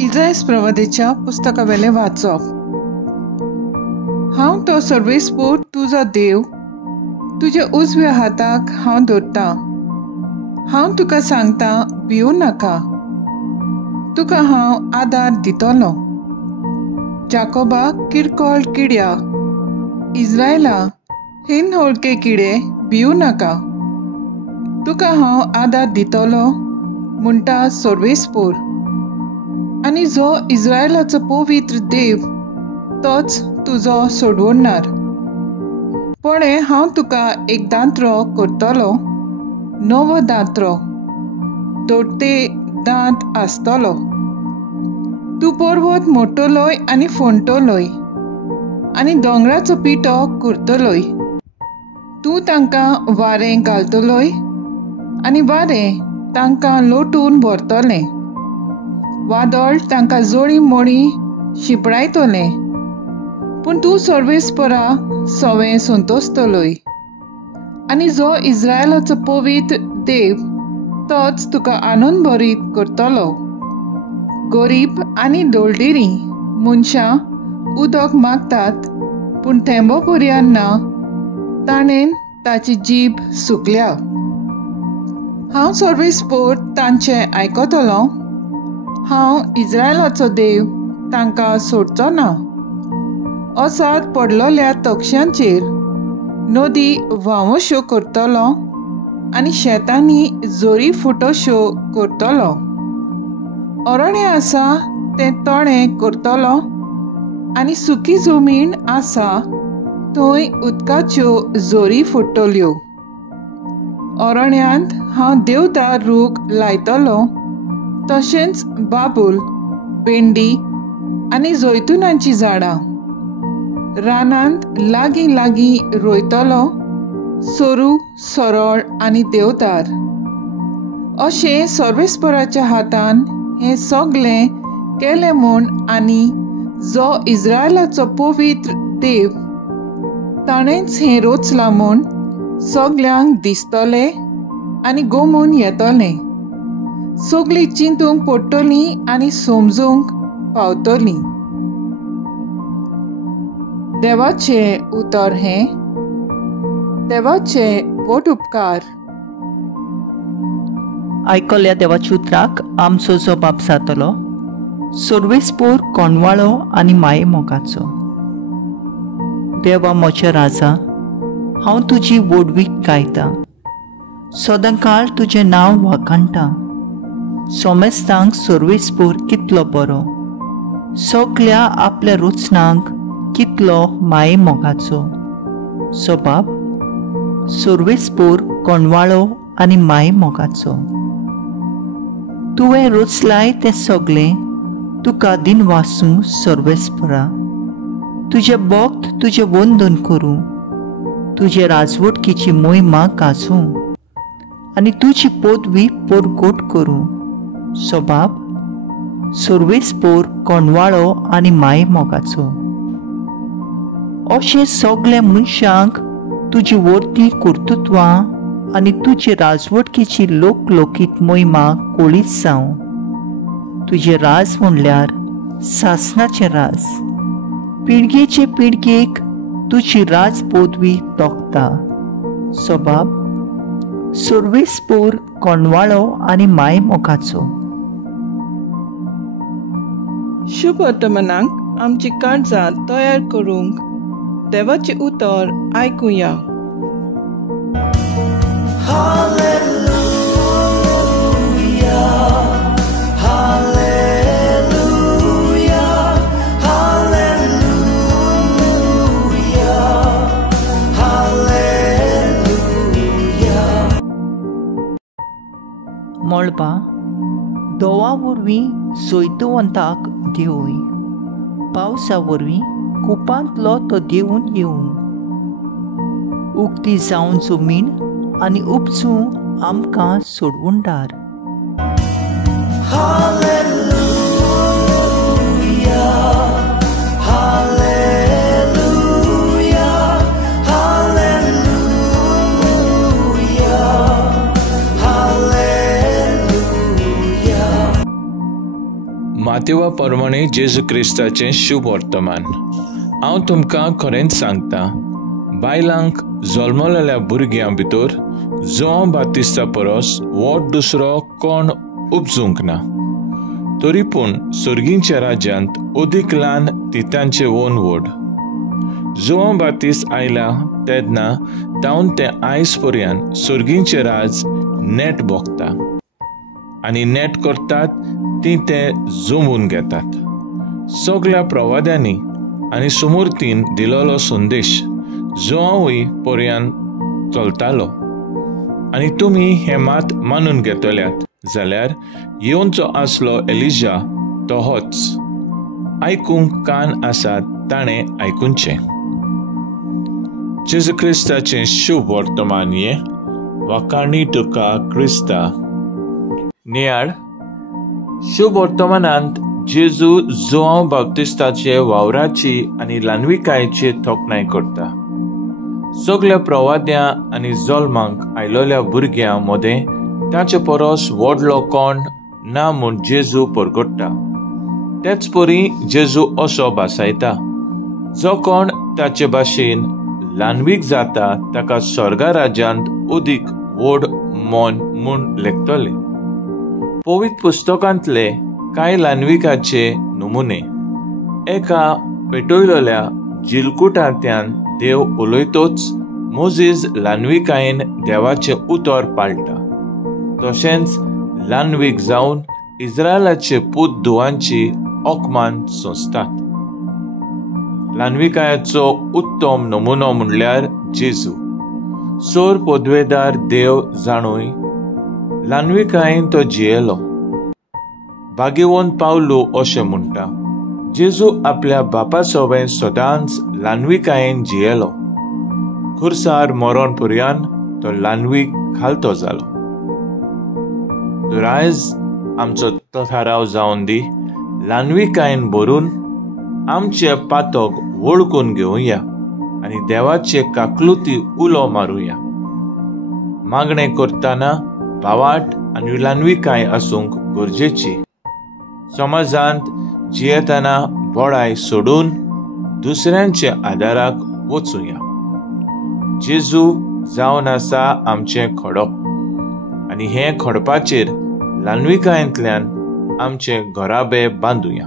इसायास प्रवादेच्या पुस्तकावेले वाचप। हांव तो सर्वेस्पोर तुजो देव, तुज्या उजव्या हाताक हांव दवरतां। हांव तुका सांगता, भिवू नाका, तुका हांव आदार दितलो। जाकोबाक किरकोळ किड्या, इस्रायला हिन होळके किडे, भिवू नाका, तुका हांव आदार दितलो म्हणटा सर्वेस्पोर। आनी जो इस्रायलाचो पवित्र देव तोच तुजो सोडवणदार। पळय, हांव तुका एक दांत्रो करतलो, नवो दांत्रो, दोडटे दांत आसतलो। तूं पर्वत मोडटलोय आनी फोंडटलोय, आनी दोंगराचो पिठो करतलोय। तूं तांकां वारें घालतलोय, आनी वारें तांकां लोटून व्हरतलें। वादळ तांकां जोळी मोळी शिंपडायतलें, पूण तूं सर्वेस्परा सवें संतोसतलोय। आनी जो इस्रायलाचो पवित्र देव तोच तुका आनंद भरीत करतलो। गरीब आनी दोलडिरी मनशां उदक मागतात, पूण थेंबो पर्यंत ना, ताणेन ताची जीब सुकल्या। हांव सर्वेस्पोर तांचें आयकतलों, हांव इस्रायलाचो देव तांकां सोडचो ना। ओसाद पडलोल्या तक्षांचेर नदी व्हांवश्यो करतलो, आनी शेतांनी जोरी फुटोश्यो करतलो। अरण्य आसा तें तोणें करतलो, आनी सुकी जमीन आसा थंय उदकाच्यो जोरी फुटतल्यो। अरण्यांत हांव देवदार रूख लायतलो, तशेंच बाबूल, भेंडी आनी जैतुनांचीं झाडां। रानांत लागीं लागीं रोयतलो, सोरू, सरळ आनी देवदार। अशें सर्वेस्पराच्या हातान हें सगळें केलें म्हूण, आनी जो इस्रायलाचो पवित्र देव ताणेंच हें रचलां म्हूण सगळ्यांक दिसतलें आनी गमून येतलें। सगळीं चिंतूंक पडटलीं आनी समजूंक पावतलीं। देवाचें उतर हें, देवाचे पोट उपकार। आयकल्या देवाच्या उतराक आमचो जबाब जातलो, सर्वेस्पोर कोणवाळो आनी माये मोगाचो। देवा म्हज्या राजा, हांव तुजी वडवीक गायतां, सदांकाळ तुजें नांव वखाणटां। सोमेस्तांक सर्वेस्पोर कितलो बरो, सगळ्या आपल्या रुचनांक कितलो माये मोगाचो। जबाब, सर्वेस्पोर कोणवाळो आनी माये मोगाचो। तुवें रचलाय तें सगळें तुका दिनवासूं सर्वेस्परा। तुजे भक्त तुजें वंदन करूं, तुजे राजवटकीची मोहिमा गाजूं, आनी तुजी पदवी परगट करूं। जबाब, सर्वेस्पोर कोणवाळो आनी माये मोगाचो। अशें सगळ्या मनशांक तुजी वर्ती कर्तृत्वां आनी तुजी राजवटकीची लोकलोकीत मोहिमा कळीत जावं। तुजें राज म्हणल्यार सासणाचें राज, पिळगेचे पिळगेक तुजी राज पदवी तोखता। जबाब, सर्वेस्पोर कोणवाळो आनी माये मोगाचो। शुभ वर्तमानांक आमची काळजां तयार करूंक देवाचे उतर आयकुया। मळबा, दोवा वरवीं जैतवंताक देंवय, पावसा वरवीं कुपांतलो तो देंवन येवं। उक्ती जावन जमीन आनी उपसूं आमकां सोडवणदार। देवा प्रमाणे जेजू क्रिस्ताचें शुभ वर्तमान। हांव तुमकां खरेंच सांगता, बायलांक जल्मलेल्या भुरग्यां भितर जोआन बाप्तिस्ता परस व्हड दुसरो कोण उपजूंक ना। तरी पूण सर्गींच्या राज्यांत अदीक ल्हान तितांचे ओन व्हड। जोआन बाप्तिस्त आयला तेन्ना तावन ते आयज पर्यंत सर्गींचे राज नेट भोगता आनी नेट करतात ती ते जमून घेतात। सगळ्या प्रवाद्यांनी आनी सुमूर्तीन दिलोलो संदेश जोआवूय पर्यंत चलतालो आनी तुमी हे मात मानून घेतल्यात जाल्यार येवचो आसलो एलिजा तो होच। आयकूंक कान आसात ताणें आयकुचें। जेजू क्रिस्ताचें शुभ वर्तमान हे वाकाणी तुका क्रिस्ता। नियाळ शुभ वर्तमानांत जेजू जोआन बाप्तिस्ताचे वावराची आनी ल्हानविकायेची तोखणाय करता। सगळ्या प्रवाद्यां आनी जल्मांक आयलोल्या भुरग्यां मदें ताचे परस व्हडलो कोण ना म्हूण जेजू परगट्टा। तेच परी जेजू असो भासायता, जो कोण ताचे भाशेन ल्हानवीक जाता ताका स्वर्गा राज्यांत अदीक व्हड मोन म्हूण लेखतले। पवित्र पुस्तकांतले कांय ल्हानविकाचे नमुने। एका पेटयलोल्या जिलकुटांतल्यान देव उलयतोच मोजीस ल्हानविकायेन देवाचें उतर पाळटा। तशेंच ल्हानवीक जावन इस्रायलाचे पूत धुवांची ओकमान सोंसतात। ल्हानविकायाचो उत्तम नमुनो म्हणल्यार जेजू। सोर पदवेदार देव जाणूय ल्हानविकायेन तो जियेलो। भाग्यवंत पावलो अशें म्हणटा, जेजू आपल्या बापा सोबें सदांच ल्हानविकायेन जियेलो। खुर्सार मरण पर्यंत तो ल्हानवीक घालतो जालो। तर आयज आमचो तो थाराव जावन दी, ल्हानविकायेन भरून आमचे पातक वळखून घेवया आनी देवाचे काकलुती उलो मारुया। मागणें करतना भावाट आनी ल्हानविकाय आसूंक गरजेची। समाजांत जियेतना बोडाय सोडून दुसऱ्यांच्या आदाराक वचूया। जेजू जावन आसा आमचें खडप आनी हे खडपाचेर ल्हानविकायेंतल्यान आमचें घराबें बांदुया।